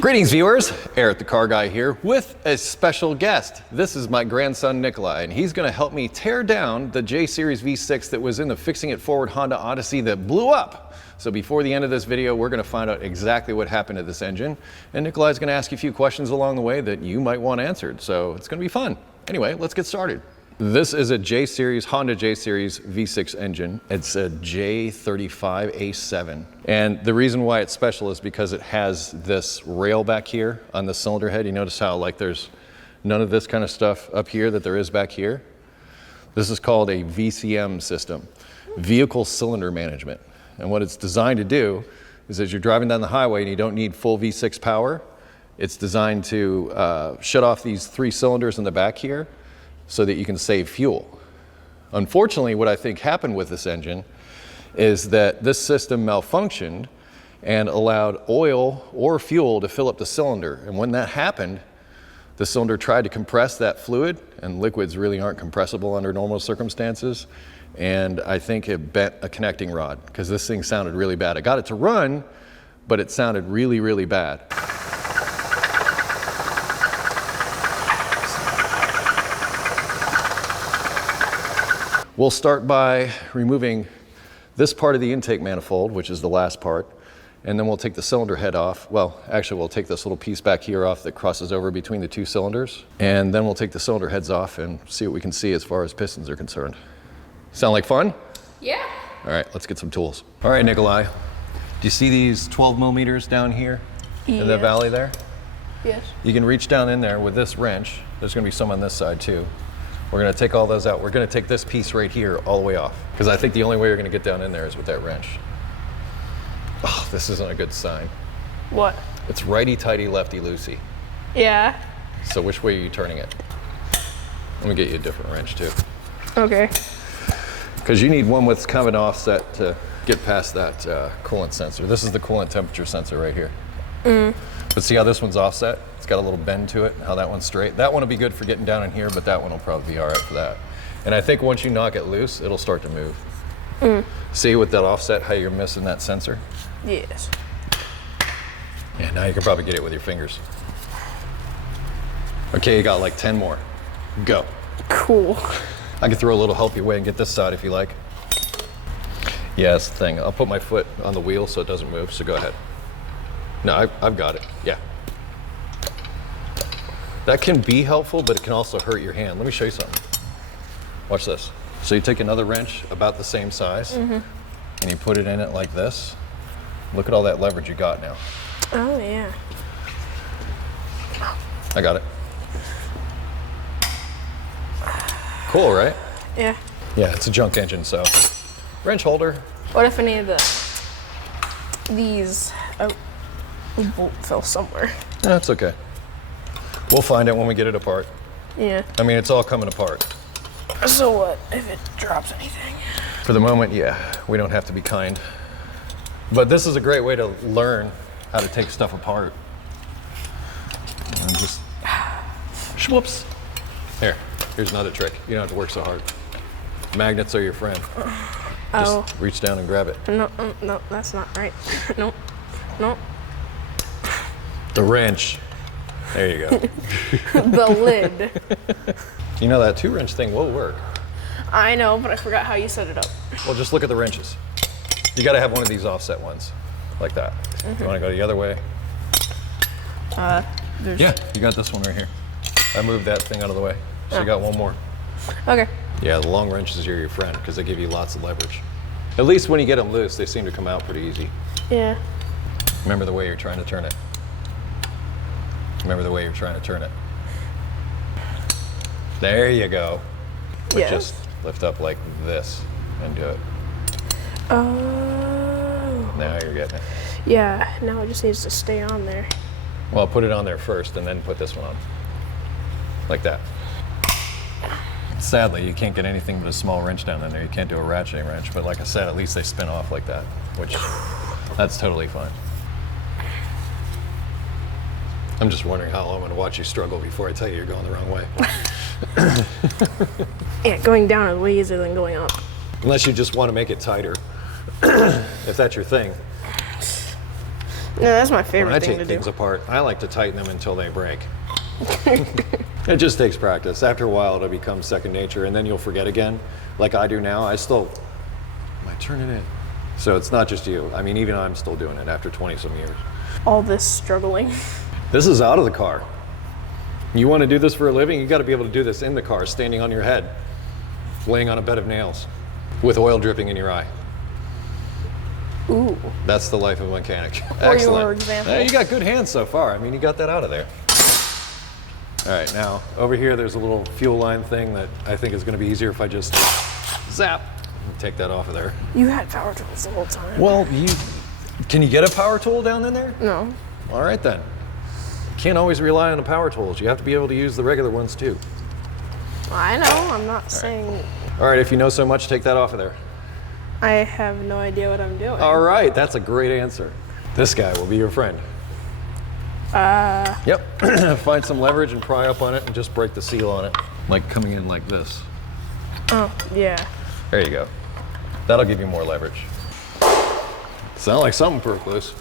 Greetings viewers, Eric the Car Guy here with a special guest. This is my grandson Nikolai, and he's going to help me tear down the J Series V6 that was in the Fixing It Forward Honda Odyssey that blew up. So before the end of this video, we're going to find out exactly what happened to this engine, and Nikolai's going to ask you a few questions along the way that you might want answered, so it's going to be fun. Anyway, let's get started. This is a Honda J Series V6 engine. It's a J35A7. And the reason why it's special is because it has this rail back here on the cylinder head. You notice how like there's none of this kind of stuff up here that there is back here? This is called a VCM system, Vehicle Cylinder Management. And what it's designed to do is as you're driving down the highway and you don't need full V6 power, it's designed to shut off these 3 cylinders in the back here so that you can save fuel. Unfortunately, what I think happened with this engine is that this system malfunctioned and allowed oil or fuel to fill up the cylinder. And when that happened, the cylinder tried to compress that fluid, and liquids really aren't compressible under normal circumstances. And I think it bent a connecting rod because this thing sounded really bad. I got it to run, but it sounded really, really bad. We'll start by removing this part of the intake manifold, which is the last part, and then we'll take the cylinder head off. Well, actually we'll take this little piece back here off that crosses over between the 2 cylinders, and then we'll take the cylinder heads off and see what we can see as far as pistons are concerned. Sound like fun? Yeah. All right, let's get some tools. All right, Nikolai, do you see these 12 millimeters down here in the valley there? Yes. You can reach down in there with this wrench. There's gonna be some on this side too. We're gonna take all those out. We're gonna take this piece right here all the way off, because I think the only way you're gonna get down in there is with that wrench. Oh, this isn't a good sign. What? It's righty-tighty, lefty-loosey. Yeah. So which way are you turning it? Let me get you a different wrench too. Okay. Because you need one with kind of an offset to get past that coolant sensor. This is the coolant temperature sensor right here. But see how this one's offset? It's got a little bend to it, how that one's straight. That one will be good for getting down in here, but that one will probably be all right for that. And I think once you knock it loose, it'll start to move. See with that offset how you're missing that sensor? Yes. Yeah, now you can probably get it with your fingers. Okay, you got like 10 more. Go. Cool. I can throw a little help your way and get this side if you like. Yeah, that's the thing. I'll put my foot on the wheel so it doesn't move, so go ahead. No, I've got it, yeah. That can be helpful, but it can also hurt your hand. Let me show you something. Watch this. So you take another wrench about the same size, and you put it in it like this. Look at all that leverage you got now. Oh, yeah. I got it. Cool, right? Yeah. Yeah, it's a junk engine, so. Wrench holder. What if any of these bolt fell somewhere? That's okay. We'll find it when we get it apart. Yeah. I mean, it's all coming apart. So what if it drops anything? For the moment, yeah, we don't have to be kind. But this is a great way to learn how to take stuff apart. And just, whoops. Here's another trick. You don't have to work so hard. Magnets are your friend. Just reach down and grab it. No, no, that's not right. No, no. The wrench. There you go. The lid. You know that 2-wrench thing will work. I know, but I forgot how you set it up. Well, just look at the wrenches. You got to have one of these offset ones, like that. You want to go the other way? Yeah, you got this one right here. I moved that thing out of the way, so you got one more. Okay. Yeah, the long wrenches are your friend because they give you lots of leverage. At least when you get them loose, they seem to come out pretty easy. Yeah. Remember the way you're trying to turn it. Remember the way you're trying to turn it. There you go. But Yes. just lift up like this and do it. Oh. Now you're getting it. Yeah, now it just needs to stay on there. Well, put it on there first and then put this one on. Like that. Sadly, you can't get anything but a small wrench down in there. You can't do a ratcheting wrench, but like I said, at least they spin off like that, which that's totally fine. I'm just wondering how long I'm gonna watch you struggle before I tell you you're going the wrong way. Yeah, going down is way easier than going up. Unless you just want to make it tighter, if that's your thing. No, that's my When favorite I thing take to things do. apart, I like to tighten them until they break. It just takes practice. After a while, it'll become second nature, and then you'll forget again. Like I do now, am I turning it? So it's not just you. I mean, even I'm still doing it after 20 some years. All this struggling. This is out of the car. You want to do this for a living, you got to be able to do this in the car, standing on your head, laying on a bed of nails, with oil dripping in your eye. Ooh. That's the life of a mechanic. Or Excellent. your example. Hey, you got good hands so far. I mean, you got that out of there. All right, now over here, there's a little fuel line thing that I think is going to be easier if I just zap and take that off of there. You had power tools the whole time. Well, can you get a power tool down in there? No. All right then. Can't always rely on the power tools. You have to be able to use the regular ones too. I know, I'm not saying... All right, if you know so much, take that off of there. I have no idea what I'm doing. All right, that's a great answer. This guy will be your friend. Yep, find some leverage and pry up on it and just break the seal on it. Like coming in like this. Oh, yeah. There you go. That'll give you more leverage. Sound like something broke loose.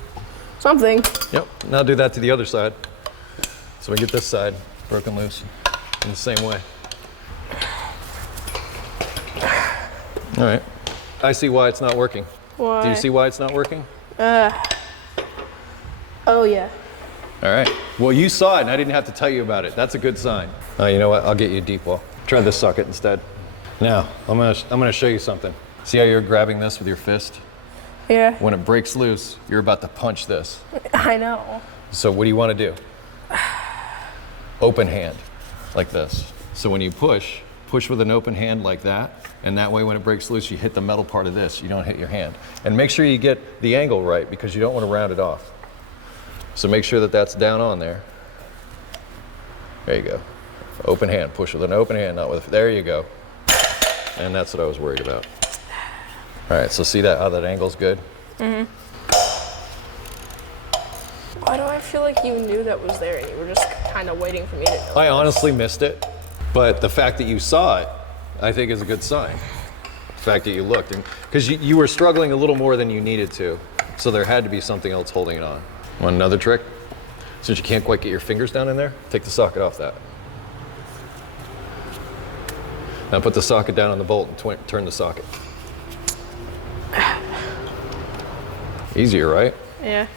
Something. Yep, now do that to the other side. So we get this side broken loose in the same way. All right. I see why it's not working. Why? Do you see why it's not working? Oh, yeah. All right. Well, you saw it and I didn't have to tell you about it. That's a good sign. You know what? I'll get you a deep well. Try this socket instead. Now, I'm gonna show you something. See how you're grabbing this with your fist? Yeah. When it breaks loose, you're about to punch this. I know. So what do you want to do? Open hand, like this. So when you push with an open hand like that, and that way when it breaks loose, you hit the metal part of this, you don't hit your hand. And make sure you get the angle right because you don't want to round it off. So make sure that that's down on there. There you go. Open hand, push with an open hand, not with, there you go. And that's what I was worried about. All right, so see that, how that angle's good? Mm-hmm. Why do I feel like you knew that was there and you were just kind of waiting for me to know? I honestly missed it, but the fact that you saw it, I think is a good sign. The fact that you looked, because you were struggling a little more than you needed to, so there had to be something else holding it on. Want another trick? Since you can't quite get your fingers down in there, take the socket off that. Now put the socket down on the bolt and turn the socket. Easier, right? Yeah.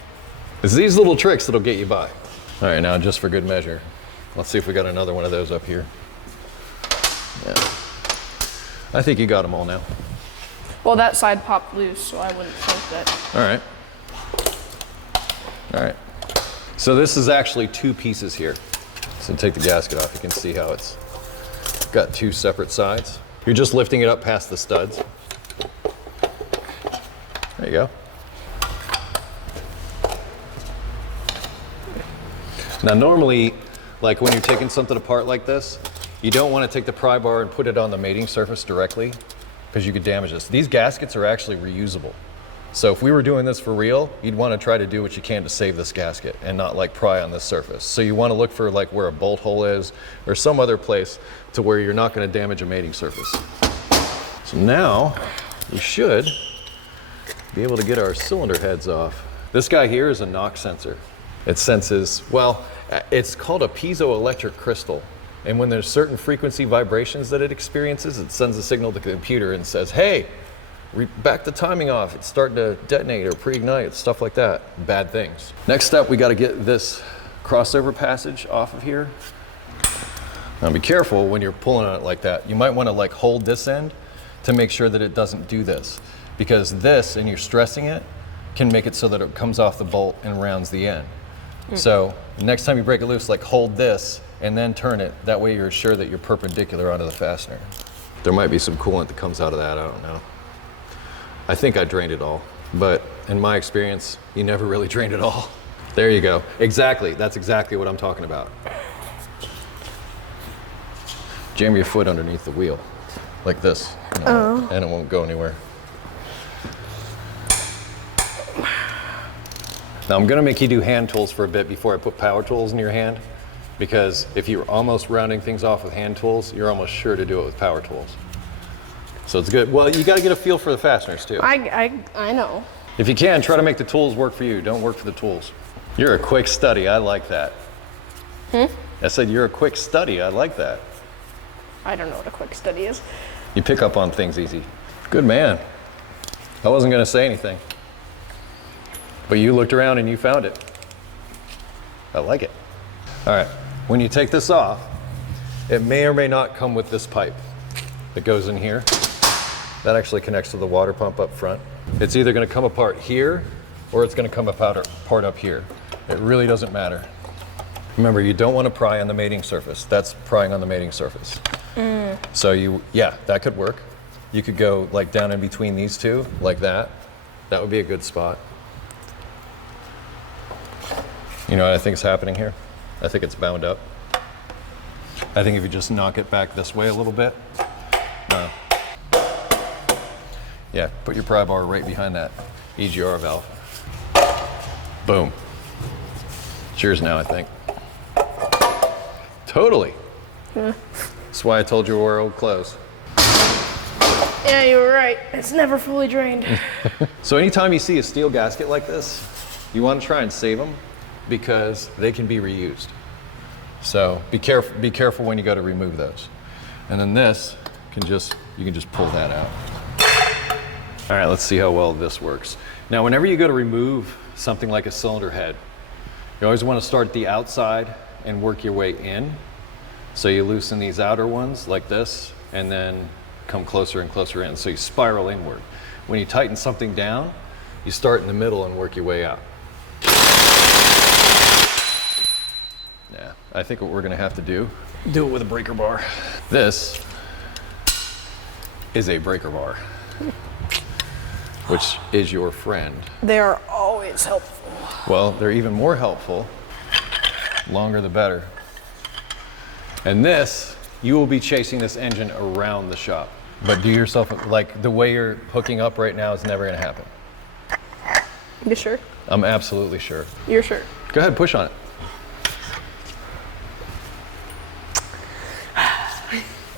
It's these little tricks that'll get you by. All right, now just for good measure, let's see if we got another one of those up here. Yeah. I think you got them all now. Well, that side popped loose, so I wouldn't think that. All right. All right. So this is actually two pieces here. So take the gasket off. You can see how it's got two separate sides. You're just lifting it up past the studs. There you go. Now normally, like when you're taking something apart like this, you don't want to take the pry bar and put it on the mating surface directly because you could damage this. These gaskets are actually reusable. So if we were doing this for real, you'd want to try to do what you can to save this gasket and not like pry on this surface. So you want to look for like where a bolt hole is or some other place to where you're not going to damage a mating surface. So now we should be able to get our cylinder heads off. This guy here is a knock sensor. It senses, well, it's called a piezoelectric crystal. And when there's certain frequency vibrations that it experiences, it sends a signal to the computer and says, hey, back the timing off. It's starting to detonate or pre-ignite, stuff like that. Bad things. Next step, we got to get this crossover passage off of here. Now be careful when you're pulling on it like that. You might want to like hold this end to make sure that it doesn't do this. Because this, and you're stressing it, can make it so that it comes off the bolt and rounds the end. So next time you break it loose, like hold this and then turn it. That way you're sure that you're perpendicular onto the fastener. There might be some coolant that comes out of that, I don't know. I think I drained it all, but in my experience, you never really drained it all. There you go. Exactly, that's exactly what I'm talking about. Jam your foot underneath the wheel, like this, and it won't go anywhere. Now I'm gonna make you do hand tools for a bit before I put power tools in your hand, because if you're almost rounding things off with hand tools, you're almost sure to do it with power tools. So it's good. Well, you gotta get a feel for the fasteners too. I know. If you can, try to make the tools work for you. Don't work for the tools. You're a quick study. I like that. I said you're a quick study. I like that. I don't know what a quick study is. You pick up on things easy. Good man. I wasn't going to say anything. But you looked around and you found it. I like it. All right. When you take this off, it may or may not come with this pipe that goes in here. That actually connects to the water pump up front. It's either going to come apart here or it's going to come apart up here. It really doesn't matter. Remember, you don't want to pry on the mating surface. That's prying on the mating surface. So yeah, that could work. You could go like down in between these two, like that. That would be a good spot. You know what I think is happening here? I think it's bound up. I think if you just knock it back this way a little bit. No. Yeah, put your pry bar right behind that EGR valve. Boom. Cheers now, I think. Totally. That's why I told you wear old clothes. Yeah, you were right. It's never fully drained. So anytime you see a steel gasket like this, you want to try and save them because they can be reused. So be careful when you go to remove those. And then this you can just pull that out. All right, let's see how well this works. Now, whenever you go to remove something like a cylinder head, you always want to start at the outside and work your way in. So you loosen these outer ones like this, and then come closer and closer in. So you spiral inward. When you tighten something down, you start in the middle and work your way out. Yeah, I think what we're gonna have to do it with a breaker bar. This is a breaker bar, which is your friend. They are always helpful. Well, they're even more helpful. Longer the better. And this, you will be chasing this engine around the shop. But do yourself, like the way you're hooking up right now is never gonna happen. You sure? I'm absolutely sure. You're sure? Go ahead, push on it.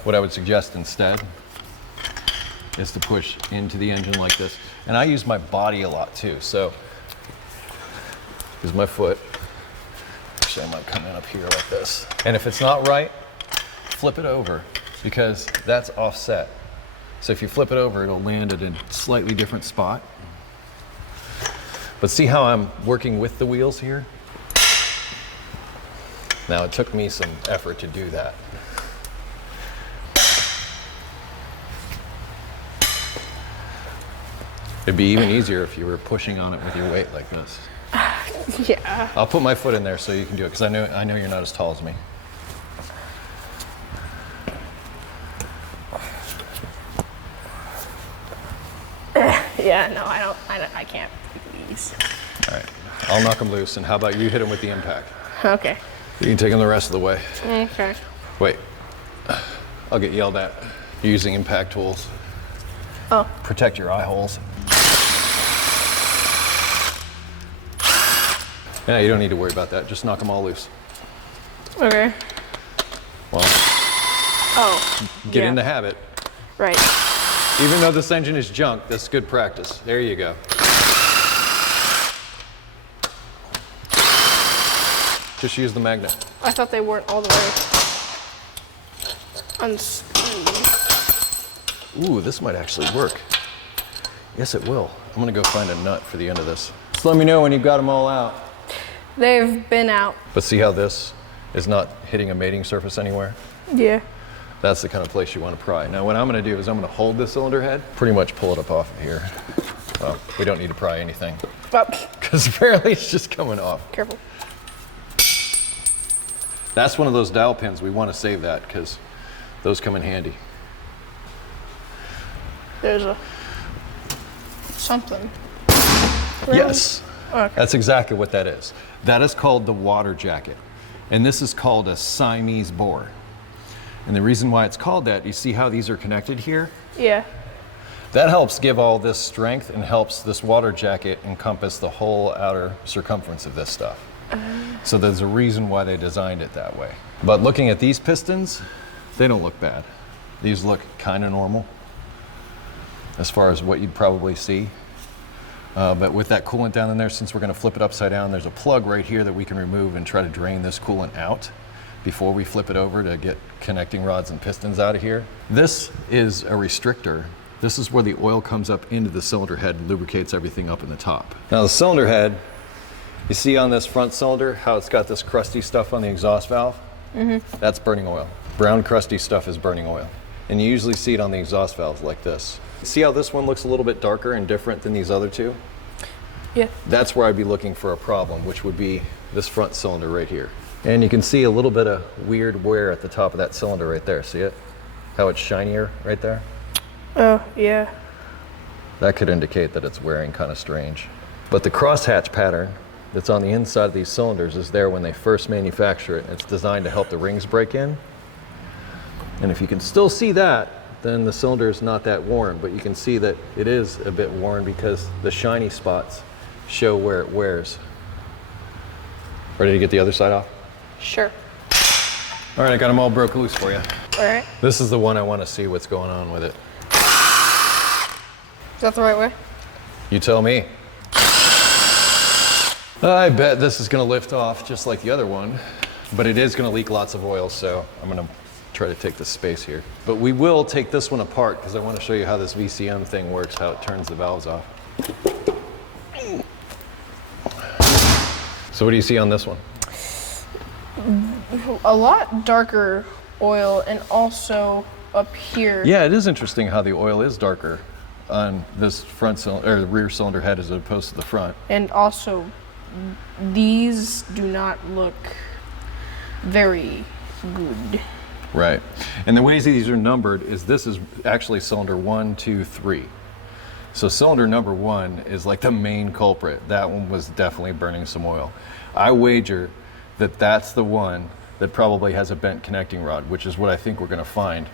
What I would suggest instead is to push into the engine like this. And I use my body a lot too, so here's my foot. Actually, I might come in up here like this. And if it's not right, flip it over because that's offset. So if you flip it over, it'll land at a slightly different spot. But see how I'm working with the wheels here? Now, it took me some effort to do that. It'd be even easier if you were pushing on it with your weight like this. Yeah. I'll put my foot in there so you can do it, because I know you're not as tall as me. Yeah, no, I can't do these. All right, I'll knock them loose, and how about you hit them with the impact? Okay. You can take them the rest of the way. Okay. Wait, I'll get yelled at. You're using impact tools. Oh. Protect your eye holes. Yeah, you don't need to worry about that. Just knock them all loose. Okay. Well, Oh. get in the habit. Right. Even though this engine is junk, that's good practice. There you go. Just use the magnet. I thought they weren't all the way unscrewed. Ooh, this might actually work. Yes, it will. I'm gonna go find a nut for the end of this. Just let me know when you've got them all out. They've been out. But see how this is not hitting a mating surface anywhere? Yeah. That's the kind of place you want to pry. Now what I'm going to do is I'm going to hold the cylinder head, pretty much pull it up off of here. Well, we don't need to pry anything because apparently it's just coming off. Careful. That's one of those dowel pins. We want to save that because those come in handy. There's a something. Yes, Okay. that's exactly what that is. That is called the water jacket. And this is called a Siamese bore. And the reason why it's called that, you see how these are connected here? Yeah. That helps give all this strength and helps this water jacket encompass the whole outer circumference of this stuff. So there's a reason why they designed it that way. But looking at these pistons, they don't look bad. These look kind of normal as far as what you'd probably see. But with that coolant down in there, since we're going to flip it upside down, there's a plug right here that we can remove and try to drain this coolant out before we flip it over to get connecting rods and pistons out of here. This is a restrictor. This is where the oil comes up into the cylinder head and lubricates everything up in the top. Now the cylinder head, you see on this front cylinder how it's got this crusty stuff on the exhaust valve? That's burning oil. Brown crusty stuff is burning oil. And you usually see it on the exhaust valves like this. See how this one looks a little bit darker and different than these other two? Yeah. That's where I'd be looking for a problem, which would be this front cylinder right here. And you can see a little bit of weird wear at the top of that cylinder right there. See it? How it's shinier right there? Oh, yeah. That could indicate that it's wearing kind of strange. But the crosshatch pattern that's on the inside of these cylinders is there when they first manufacture it. It's designed to help the rings break in. And if you can still see that, then the cylinder is not that worn, but you can see that it is a bit worn because the shiny spots show where it wears. Ready to get the other side off? Sure. All right, I got them all broken loose for you. All right. This is the one I want to see what's going on with it. Is that the right way? You tell me. I bet this is going to lift off just like the other one, but it is going to leak lots of oil, so I'm going to try to take the space here. But we will take this one apart because I want to show you how this VCM thing works, how it turns the valves off. So what do you see on this one? A lot darker oil, and also up here. Yeah, it is interesting how the oil is darker on this front cylinder or the rear cylinder head as opposed to the front. And also, these do not look very good. Right. And the ways these are numbered is this is actually cylinder 1, 2, 3. So cylinder number 1 is like the main culprit. That one was definitely burning some oil. I wager that that's the one that probably has a bent connecting rod, which is what I think we're going to find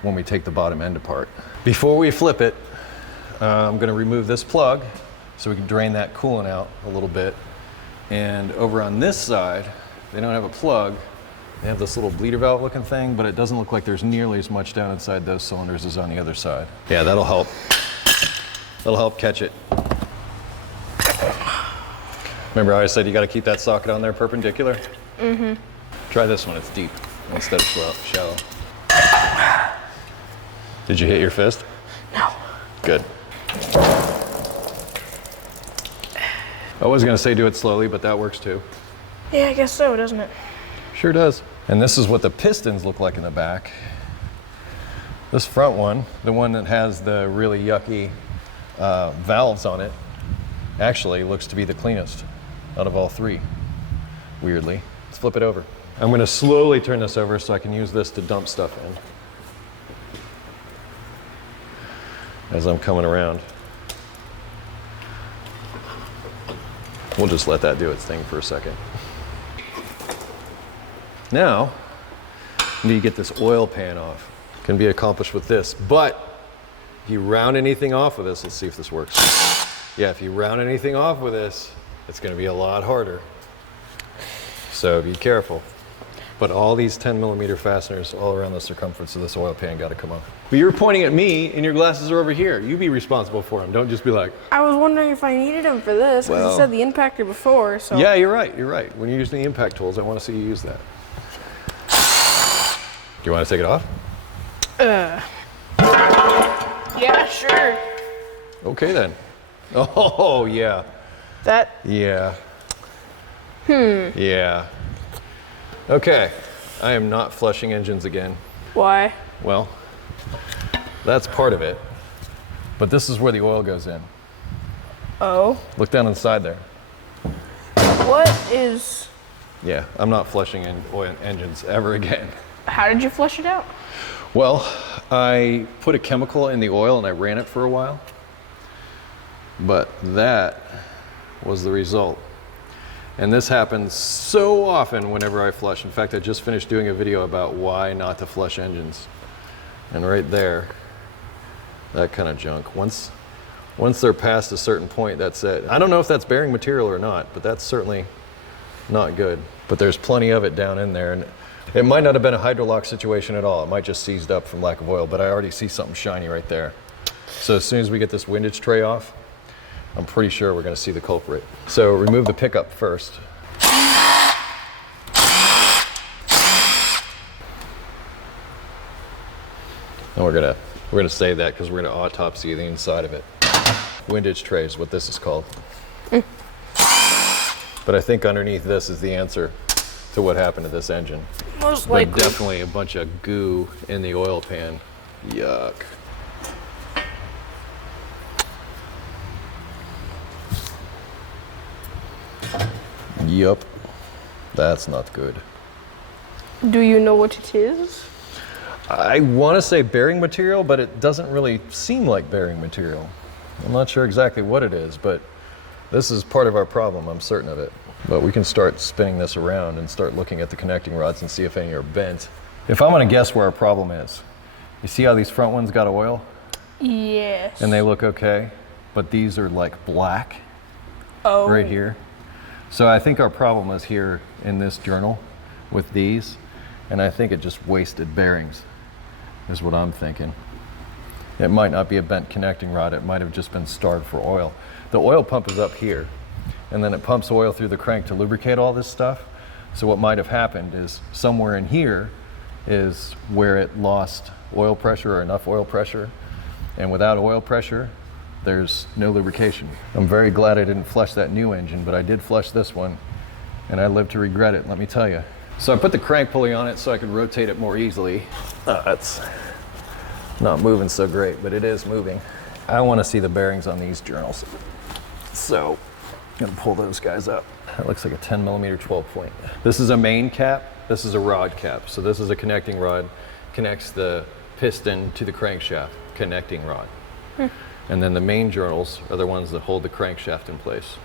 when we take the bottom end apart. Before we flip it, I'm going to remove this plug so we can drain that coolant out a little bit. And over on this side, they don't have a plug. They have this little bleeder valve looking thing, but it doesn't look like there's nearly as much down inside those cylinders as on the other side. Yeah, that'll help. That'll help catch it. Remember how I said you got to keep that socket on there perpendicular? Mm-hmm. Try this one, it's deep instead of shallow. Did you hit your fist? No. Good. I was going to say do it slowly, but that works too. Yeah, I guess so, doesn't it? Sure does. And this is what the pistons look like in the back. This front one, the one that has the really yucky valves on it, actually looks to be the cleanest out of all three, weirdly. Let's flip it over. I'm going to slowly turn this over so I can use this to dump stuff in as I'm coming around. We'll just let that do its thing for a second. Now, we need to get this oil pan off. Can be accomplished with this, but if you round anything off with this, let's see if this works. Yeah, if you round anything off with this, it's going to be a lot harder. So be careful. But all these 10mm fasteners all around the circumference of this oil pan got to come off. But you're pointing at me and your glasses are over here. You be responsible for them. Don't just be like... I was wondering if I needed them for this, because you said the impactor before, so... Yeah, you're right, you're right. When you're using the impact tools, I want to see you use that. Do you want to take it off? Yeah, sure. Okay then. Oh, yeah. That... Yeah. Yeah. Okay. I am not flushing engines again. Why? Well, that's part of it. But this is where the oil goes in. Oh? Look down inside there. What is... Yeah, I'm not flushing in oil engines ever again. How did you flush it out? Well, I put a chemical in the oil and I ran it for a while. But that was the result. And this happens so often whenever I flush. In fact, I just finished doing a video about why not to flush engines. And right there, that kind of junk. Once they're past a certain point, that's it. I don't know if that's bearing material or not, but that's certainly not good. But there's plenty of it down in there. And it might not have been a hydrolock situation at all. It might just seized up from lack of oil, but I already see something shiny right there. So as soon as we get this windage tray off, I'm pretty sure we're gonna see the culprit. So remove the pickup first. And we're gonna save that because we're gonna autopsy the inside of it. Windage tray is what this is called. But I think underneath this is the answer to what happened to this engine. Most But likely. definitely a bunch of goo in the oil pan. Yuck. Yup. That's not good. Do you know what it is? I want to say bearing material, but it doesn't really seem like bearing material. I'm not sure exactly what it is, but this is part of our problem, I'm certain of it. But we can start spinning this around and start looking at the connecting rods and see if any are bent. If I'm going to guess where our problem is, you see how these front ones got oil? Yes. And they look okay, but these are like black Oh. right here. So I think our problem is here in this journal with these, and I think it just wasted bearings, is what I'm thinking. It might not be a bent connecting rod, it might have just been starved for oil. The oil pump is up here, and then it pumps oil through the crank to lubricate all this stuff. So what might have happened is somewhere in here is where it lost oil pressure or enough oil pressure, and without oil pressure, there's no lubrication. I'm very glad I didn't flush that new engine, but I did flush this one, and I live to regret it, let me tell you. So I put the crank pulley on it so I could rotate it more easily. It's not moving so great, but it is moving. I want to see the bearings on these journals. So I'm gonna pull those guys up. That looks like a 10 millimeter 12 point. This is a main cap, this is a rod cap. So this is a connecting rod, connects the piston to the crankshaft, connecting rod. And then the main journals are the ones that hold the crankshaft in place.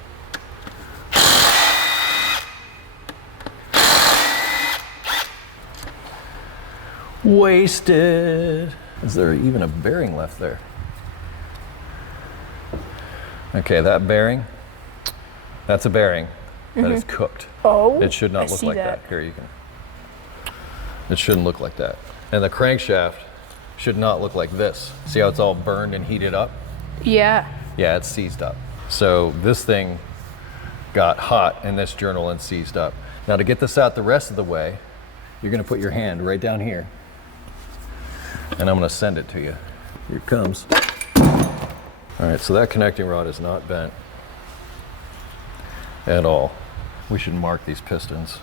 Wasted. Is there even a bearing left there? Okay, that bearing, that's a bearing that is cooked. Oh. It should not I look see like that. Here, you can. It shouldn't look like that. And the crankshaft should not look like this. See how it's all burned and heated up? Yeah. Yeah, it's seized up. So this thing got hot in this journal and seized up. Now to get this out the rest of the way, you're gonna put your hand right down here, and I'm gonna send it to you. Here it comes. All right, so that connecting rod is not bent at all. We should mark these pistons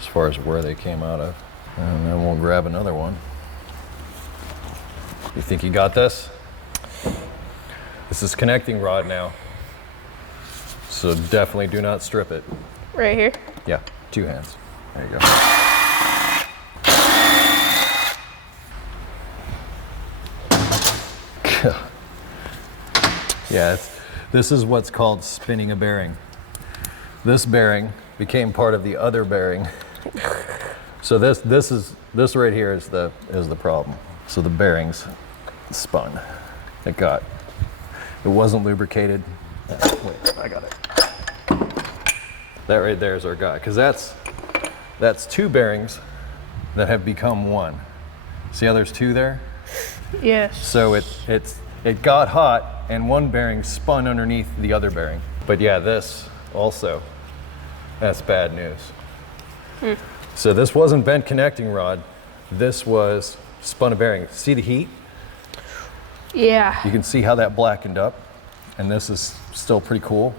as far as where they came out of. And then we'll grab another one. You think you got this? This is connecting rod now. So definitely do not strip it. Right here. Yeah, 2 hands. There you go. Yeah, this is what's called spinning a bearing. This bearing became part of the other bearing. So this right here is the problem. So the bearings spun. It wasn't lubricated. Wait, I got it. That right there is our guy, because that's 2 bearings that have become 1. See how there's 2 there? Yes. So it got hot and 1 bearing spun underneath the other bearing. But yeah, this also, that's bad news. So this wasn't bent connecting rod, this was spun a bearing. See the heat? Yeah. You can see how that blackened up, and this is still pretty cool.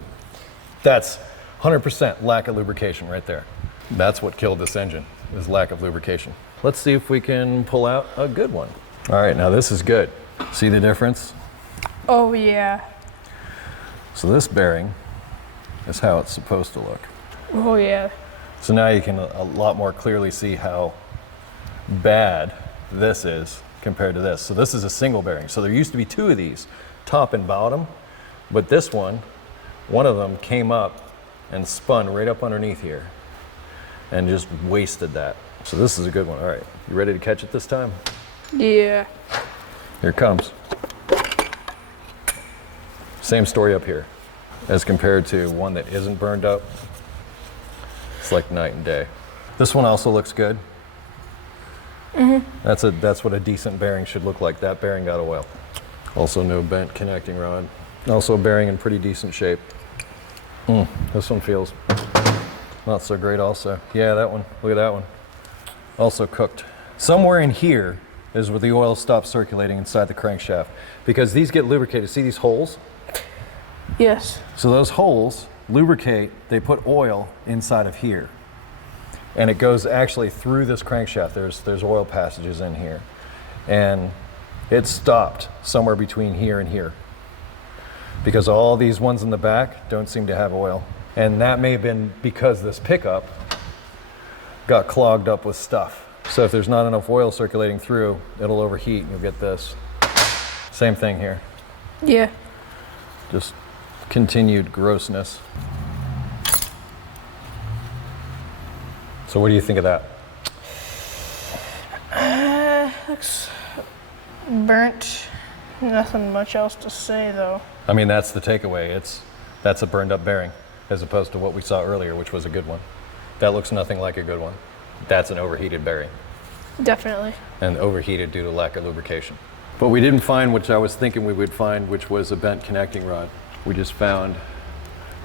That's 100% lack of lubrication right there. That's what killed this engine, is lack of lubrication. Let's see if we can pull out a good one. All right, now this is good. See the difference? Oh yeah. So this bearing is how it's supposed to look. Oh yeah. So now you can a lot more clearly see how bad this is compared to this. So this is a single bearing. So there used to be 2 of these, top and bottom, but this one of them came up and spun right up underneath here and just wasted that. So this is a good one. All right, you ready to catch it this time? Yeah. Here it comes. Same story up here as compared to one that isn't burned up. It's like night and day. This one also looks good. That's what a decent bearing should look like. That bearing got oil. Also no bent connecting rod. Also a bearing in pretty decent shape. This one feels not so great also. Yeah, that one, look at that one. Also cooked. Somewhere in here is where the oil stops circulating inside the crankshaft, because these get lubricated. See these holes? Yes. So those holes lubricate, they put oil inside of here. And it goes actually through this crankshaft. There's oil passages in here. And it stopped somewhere between here and here, because all these ones in the back don't seem to have oil. And that may have been because this pickup got clogged up with stuff. So if there's not enough oil circulating through, it'll overheat and you'll get this. Same thing here. Yeah. Just continued grossness. So what do you think of that? Looks burnt. Nothing much else to say though. I mean, that's the takeaway. That's a burned up bearing, as opposed to what we saw earlier, which was a good one. That looks nothing like a good one. That's an overheated bearing. Definitely. And overheated due to lack of lubrication. But we didn't find what I was thinking we would find, which was a bent connecting rod. We just found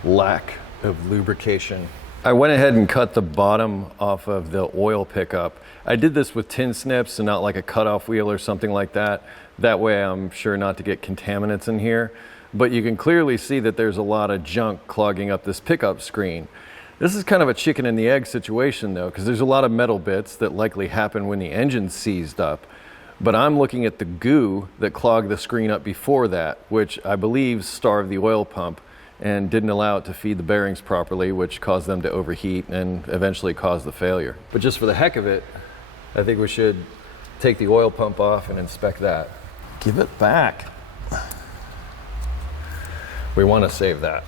lack of lubrication. I went ahead and cut the bottom off of the oil pickup. I did this with tin snips and not like a cutoff wheel or something like that. That way I'm sure not to get contaminants in here. But you can clearly see that there's a lot of junk clogging up this pickup screen. This is kind of a chicken and the egg situation though, because there's a lot of metal bits that likely happen when the engine's seized up. But I'm looking at the goo that clogged the screen up before that, which I believe starved the oil pump and didn't allow it to feed the bearings properly, which caused them to overheat and eventually caused the failure. But just for the heck of it, I think we should take the oil pump off and inspect that. Give it back. We want to save that,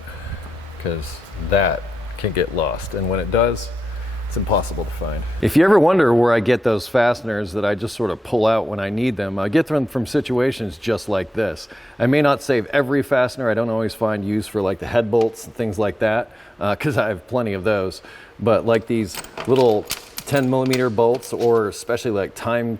because that can get lost, and when it does, it's impossible to find. If you ever wonder where I get those fasteners that I just sort of pull out when I need them, I get them from situations just like this. I may not save every fastener. I don't always find use for like the head bolts and things like that, because I have plenty of those. But like these little 10mm bolts, or especially like timing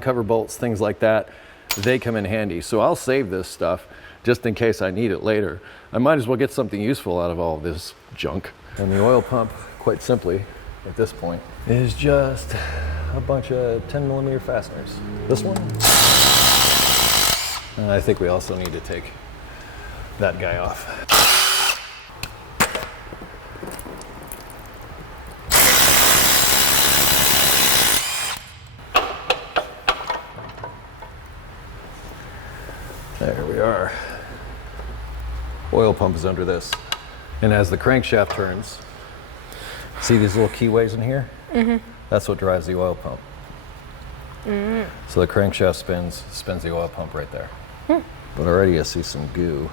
cover bolts, things like that, they come in handy. So I'll save this stuff just in case I need it later. I might as well get something useful out of all of this junk. And the oil pump, quite simply, at this point, is just a bunch of 10mm fasteners. This one. And I think we also need to take that guy off. There we are. Oil pump is under this. And as the crankshaft turns, see these little keyways in here? Mm-hmm. That's what drives the oil pump. Mm-hmm. So the crankshaft spins the oil pump right there. But already I see some goo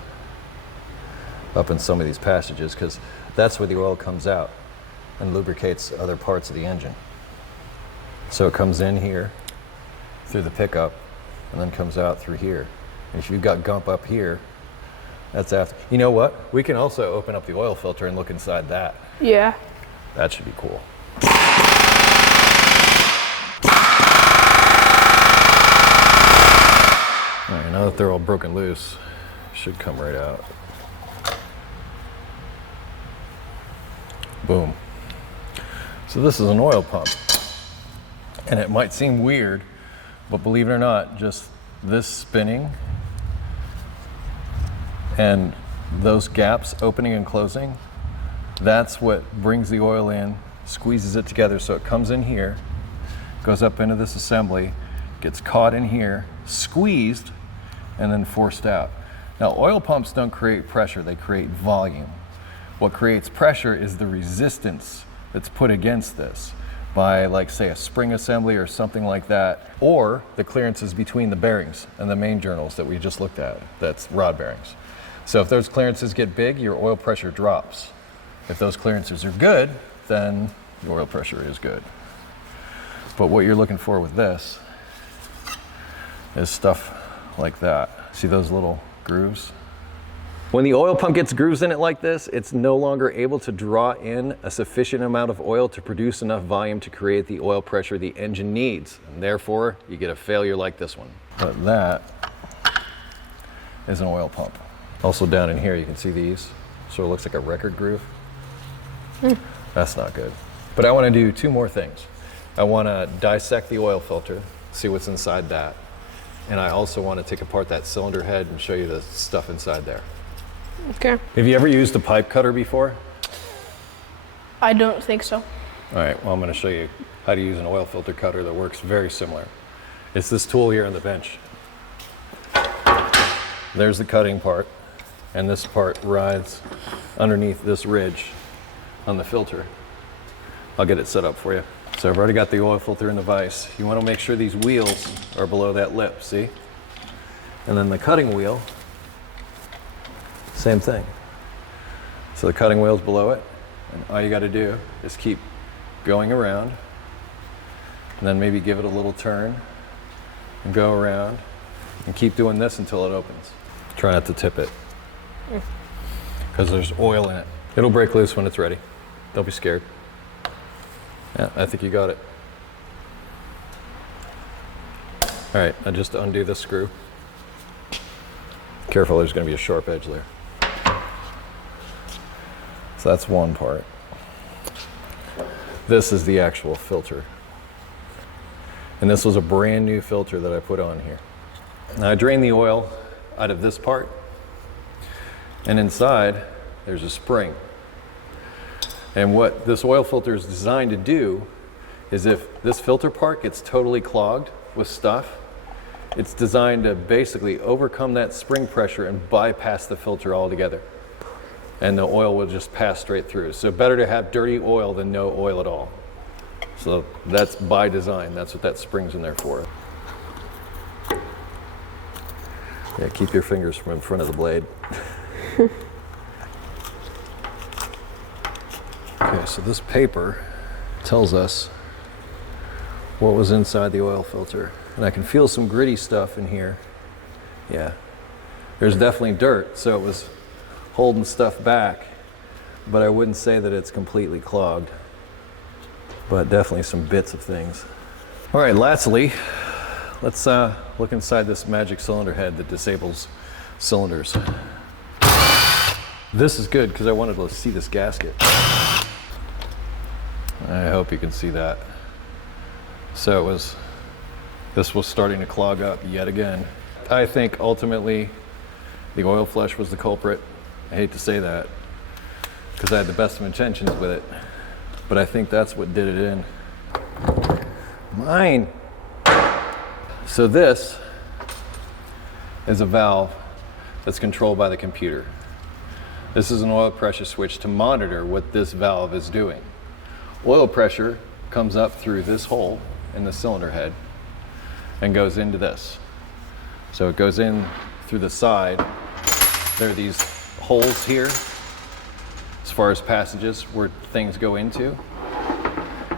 up in some of these passages, because that's where the oil comes out and lubricates other parts of the engine. So it comes in here through the pickup and then comes out through here. And if you've got gump up here, that's after. You know what? We can also open up the oil filter and look inside that. Yeah. That should be cool. All right, now that they're all broken loose, it should come right out. Boom. So this is an oil pump. And it might seem weird, but believe it or not, just this spinning and those gaps opening and closing, that's what brings the oil in, squeezes it together so it comes in here, goes up into this assembly, gets caught in here, squeezed, and then forced out. Now, oil pumps don't create pressure, they create volume. What creates pressure is the resistance that's put against this by, like, say, a spring assembly or something like that, or the clearances between the bearings and the main journals that we just looked at, that's rod bearings. So if those clearances get big, your oil pressure drops. If those clearances are good, then your oil pressure is good. But what you're looking for with this is stuff like that. See those little grooves? When the oil pump gets grooves in it like this, it's no longer able to draw in a sufficient amount of oil to produce enough volume to create the oil pressure the engine needs. And therefore, you get a failure like this one. But that is an oil pump. Also down in here, you can see these. So it looks like a record groove. That's not good. But I want to do two more things. I want to dissect the oil filter, see what's inside that. And I also want to take apart that cylinder head and show you the stuff inside there. Okay. Have you ever used a pipe cutter before? I don't think so. All right, well, I'm going to show you how to use an oil filter cutter that works very similar. It's this tool here on the bench. There's the cutting part, and this part rides underneath this ridge on the filter. I'll get it set up for you. So I've already got the oil filter in the vise. You want to make sure these wheels are below that lip, see? And then the cutting wheel, same thing. So the cutting wheel's below it, and all you got to do is keep going around, and then maybe give it a little turn, and go around, and keep doing this until it opens. Try not to tip it, because there's oil in it. It'll break loose when it's ready. Don't be scared. Yeah, I think you got it. All right, now just undo this screw. Careful, there's going to be a sharp edge there. So that's one part. This is the actual filter. And this was a brand new filter that I put on here. Now I drain the oil out of this part, and inside there's a spring. And what this oil filter is designed to do is if this filter part gets totally clogged with stuff, it's designed to basically overcome that spring pressure and bypass the filter altogether. And the oil will just pass straight through. So better to have dirty oil than no oil at all. So that's by design. That's what that spring's in there for. Yeah, keep your fingers from in front of the blade. Okay, so this paper tells us what was inside the oil filter. And I can feel some gritty stuff in here. Yeah, there's definitely dirt, so it was holding stuff back, but I wouldn't say that it's completely clogged, but definitely some bits of things. All right, lastly, let's look inside this magic cylinder head that disables cylinders. This is good because I wanted to see this gasket. I hope you can see that. So this was starting to clog up yet again. I think ultimately the oil flush was the culprit. I hate to say that because I had the best of intentions with it, but I think that's what did it in. Mine. So this is a valve that's controlled by the computer. This is an oil pressure switch to monitor what this valve is doing. Oil pressure comes up through this hole in the cylinder head and goes into this. So it goes in through the side. There are these holes here as far as passages where things go into,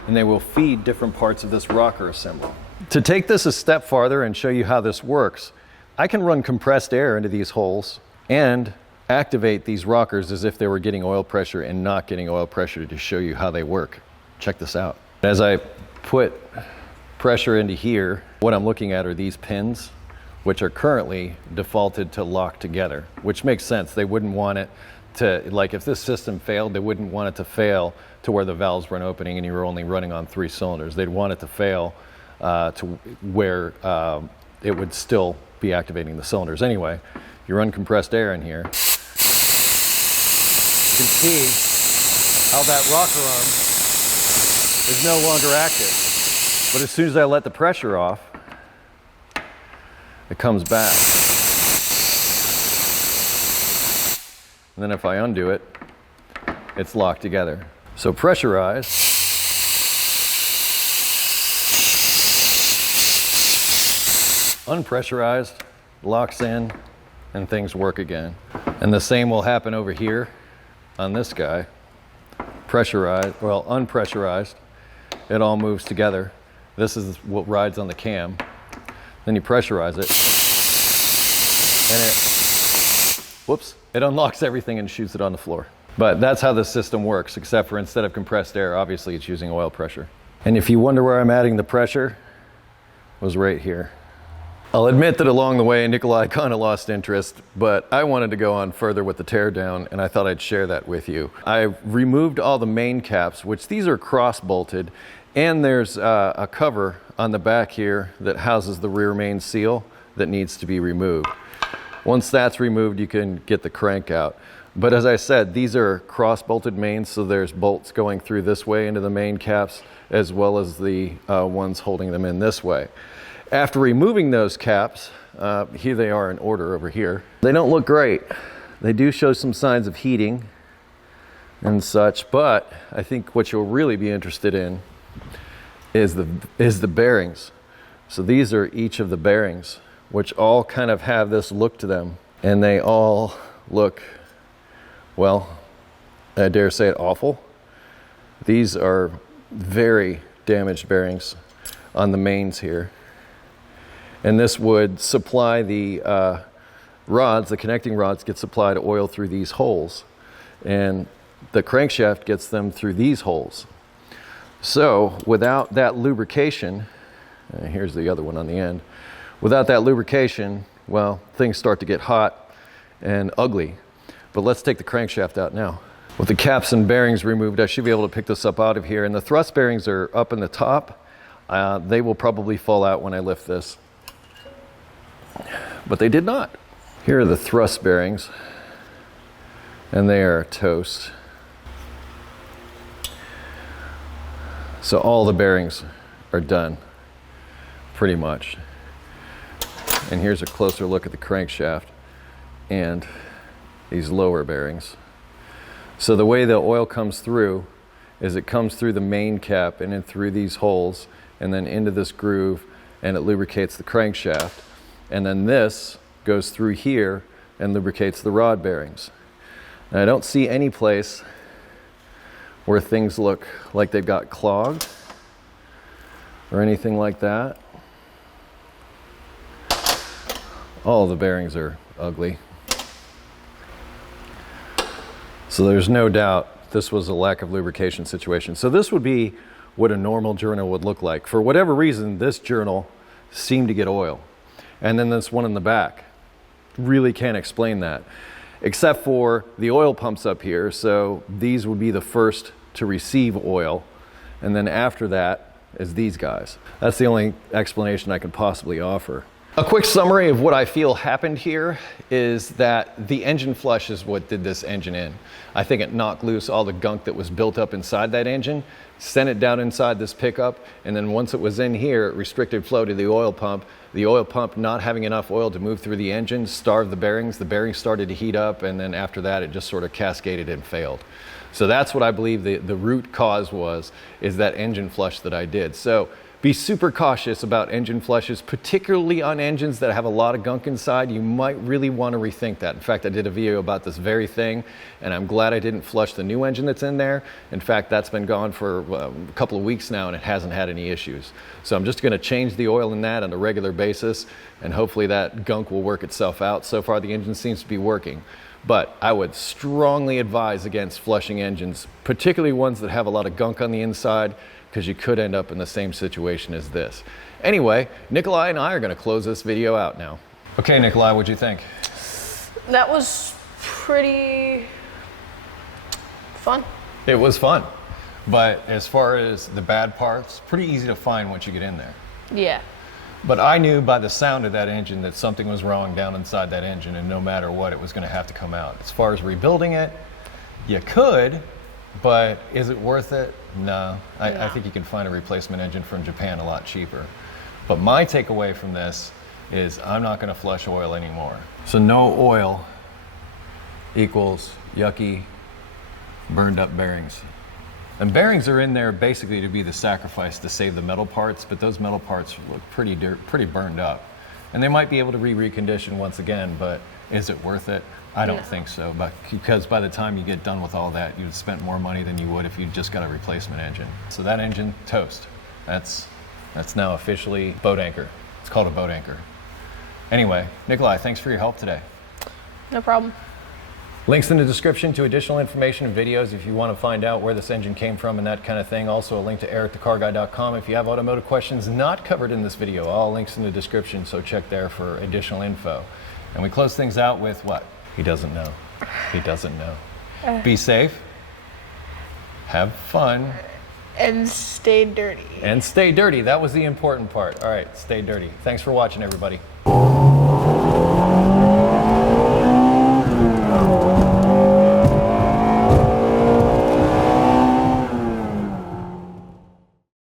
and they will feed different parts of this rocker assembly. To take this a step farther and show you how this works, I can run compressed air into these holes and activate these rockers as if they were getting oil pressure and not getting oil pressure to show you how they work. Check this out. As I put pressure into here, what I'm looking at are these pins, which are currently defaulted to lock together, which makes sense. They wouldn't want it to, like if this system failed, they wouldn't want it to fail to where the valves weren't opening and you were only running on 3 cylinders. They'd want it to fail to where it would still be activating the cylinders. Anyway, you run compressed air in here. You can see how that rocker arm is no longer active. But as soon as I let the pressure off, it comes back. And then if I undo it, it's locked together. So pressurized, unpressurized, locks in, and things work again. And the same will happen over here on this guy. Pressurized, well, unpressurized, it all moves together. This is what rides on the cam. Then you pressurize it, and it unlocks everything and shoots it on the floor. But that's how the system works, except for instead of compressed air, obviously it's using oil pressure. And if you wonder where I'm adding the pressure, it was right here. I'll admit that along the way, Nikolai kind of lost interest, but I wanted to go on further with the teardown, and I thought I'd share that with you. I removed all the main caps, which these are cross-bolted, and there's a cover on the back here that houses the rear main seal that needs to be removed. Once that's removed, you can get the crank out. But as I said, these are cross-bolted mains, so there's bolts going through this way into the main caps, as well as the ones holding them in this way. After removing those caps, here they are in order over here. They don't look great. They do show some signs of heating and such, but I think what you'll really be interested in is the bearings. So these are each of the bearings, which all kind of have this look to them, and they all look, well, I dare say it, awful. These are very damaged bearings on the mains here. And this would supply the rods, the connecting rods get supplied oil through these holes. And the crankshaft gets them through these holes. So without that lubrication, here's the other one on the end. Without that lubrication, well, things start to get hot and ugly. But let's take the crankshaft out now. With the caps and bearings removed, I should be able to pick this up out of here. And the thrust bearings are up in the top. They will probably fall out when I lift this. But they did not. Here are the thrust bearings, and they are toast. So all the bearings are done, pretty much. And here's a closer look at the crankshaft and these lower bearings. So the way the oil comes through is it comes through the main cap and in through these holes and then into this groove, and it lubricates the crankshaft. And then this goes through here and lubricates the rod bearings. And I don't see any place where things look like they've got clogged or anything like that. All the bearings are ugly. So there's no doubt this was a lack of lubrication situation. So this would be what a normal journal would look like. For whatever reason, this journal seemed to get oil. And then this one in the back. Really can't explain that. Except for the oil pumps up here. So these would be the first to receive oil. And then after that is these guys. That's the only explanation I could possibly offer. A quick summary of what I feel happened here is that the engine flush is what did this engine in. I think it knocked loose all the gunk that was built up inside that engine, sent it down inside this pickup, and then once it was in here, it restricted flow to the oil pump. The oil pump not having enough oil to move through the engine starved the bearings. The bearings started to heat up, and then after that, it just sort of cascaded and failed. So that's what I believe the root cause was, is that engine flush that I did. So be super cautious about engine flushes, particularly on engines that have a lot of gunk inside. You might really want to rethink that. In fact, I did a video about this very thing, and I'm glad I didn't flush the new engine that's in there. In fact, that's been gone for a couple of weeks now, and it hasn't had any issues. So I'm just going to change the oil in that on a regular basis, and hopefully that gunk will work itself out. So far, the engine seems to be working. But I would strongly advise against flushing engines, particularly ones that have a lot of gunk on the inside, because you could end up in the same situation as this. Anyway, Nikolai and I are going to close this video out now. Okay, Nikolai, what'd you think? That was pretty fun. It was fun. But as far as the bad parts, pretty easy to find once you get in there. Yeah. But I knew by the sound of that engine that something was wrong down inside that engine, and no matter what, it was going to have to come out. As far as rebuilding it, you could, but is it worth it? No. I think you can find a replacement engine from Japan a lot cheaper. But my takeaway from this is I'm not going to flush oil anymore. So no oil equals yucky, burned up bearings. And bearings are in there basically to be the sacrifice to save the metal parts, but those metal parts look pretty burned up. And they might be able to recondition once again, but is it worth it? I don't think so, but because by the time you get done with all that, you've spent more money than you would if you just got a replacement engine. So that engine, toast. That's now officially boat anchor. It's called a boat anchor. Anyway, Nikolai, thanks for your help today. No problem. Links in the description to additional information and videos if you want to find out where this engine came from and that kind of thing. Also a link to EricTheCarGuy.com if you have automotive questions not covered in this video. All links in the description, so check there for additional info. And we close things out with what? He doesn't know. He doesn't know. Be safe. Have fun. And stay dirty. And stay dirty. That was the important part. All right, stay dirty. Thanks for watching, everybody.